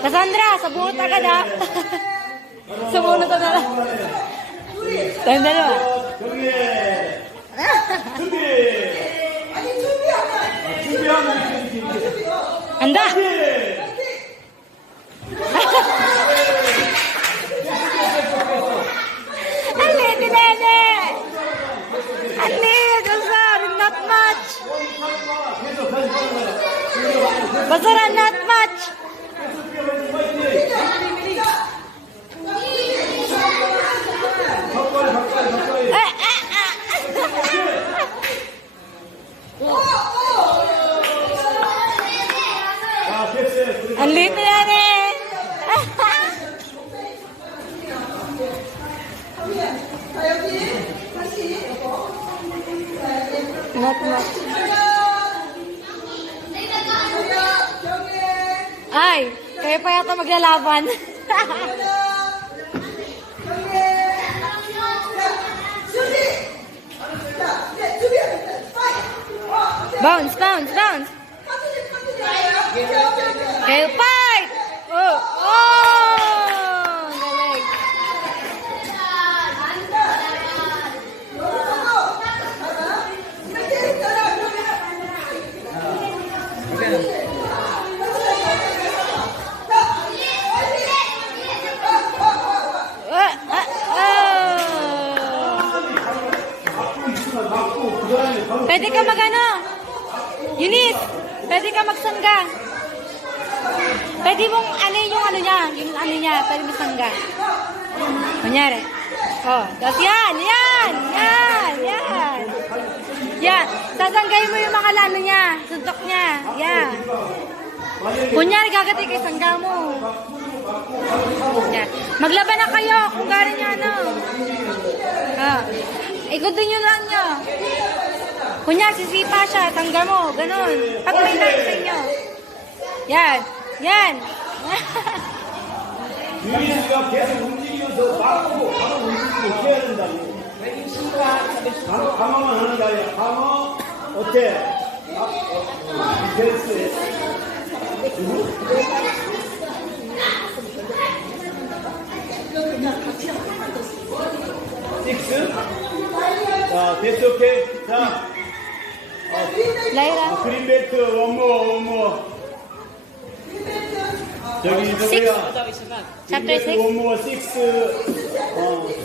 Cassandra, sabunot agad ha. Sabunot ka na lang. Tayong dalawa. Handa! Ali, tinene! Ali, Basar, not much! Basar, not much! Ang liit na yan eh! Not much. Ay, kayo pa yata maglalaban. Bounce, bounce, bounce. Kayo fight! Oh! Oh! Galing. Pwede ka magano? Eunice, pwede ka magsangga. Pwede mong ano yung ano niya, pwede magsangga. Kunyari. Oh, tapos yan. Yan, sasanggay mo yung mga lano niya, suntok niya. Yan. Kunyari, gagati kay sangga mo. Yan. Maglaban na kayo kung gano'n niya ano. Ikutin nyo lang nyo. Kunyari, sisipa siya, sangga mo, ganun. Pag may tayo sa inyo. Yan. 유리가 계속 움직이면서 막고 바로 움직이고 해야 된다고. 방어만 하는 게 아니라 방어 어때? 디펜스. 식스. 자, 됐어, 오케이. 자. Lyra. 그린벨트 원모. 저기야. Chapter 6. 원모 6.